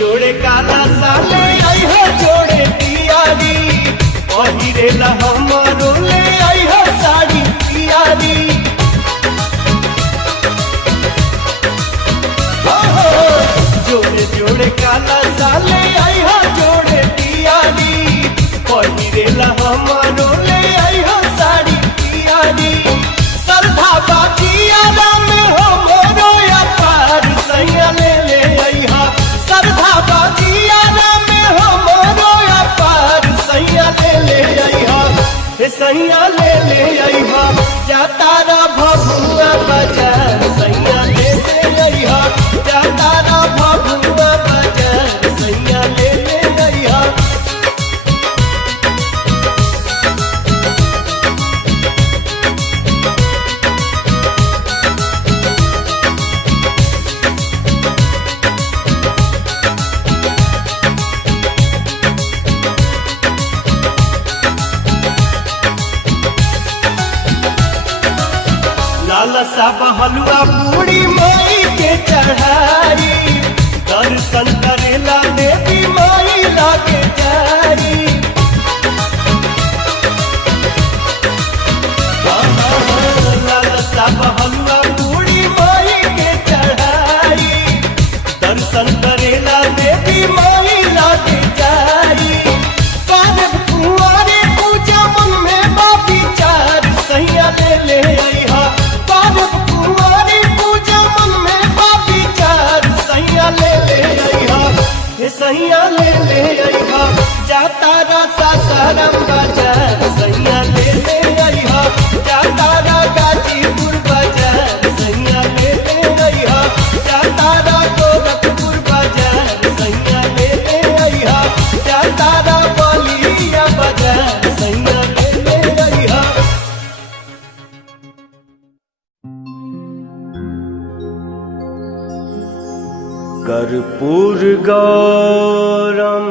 जोड़े काला साले आई है जोड़े पियारी पहिरेला हमारो ले आई है साड़ी पियारी जोड़े जोड़े काला साले आई है जोड़े पियारी पहिरेला हमारो ले आई है साड़ी पियारी सरधा बाजियारा में हो मोरो या पार सैया ले ले आई हा सरधा बाजियारा में हो मोरो या पार सैया ले ले आई हा हे सैया ले ले आई हा जा तारा भभुआ बाजार सैया ले ले आई हा जा तारा भभुआ बाजार सैया ले ले आई हा लाला साब हलवा पूरी माई के चढ़ाई दर्शन करेला देवी माई लागे जाई लाला साब हलवा पूरी माई के चढ़ाई दर्शन करेला देवी माई लागे जाई पारब कुंवारे पूजा मन में बाबी चार सैया ले ले आई हा सैया ले ले आई हा जा तारा सासाराम बाजार सैया ले ले आई हा जा तारा गाजीपुर बाजार सैया ले ले आई हा जा तारा गोरखपुर बाजार सैया ले ले आई हा जा तारा बलिया बाजार सैया ले ले आई हा कर्पूर गौरम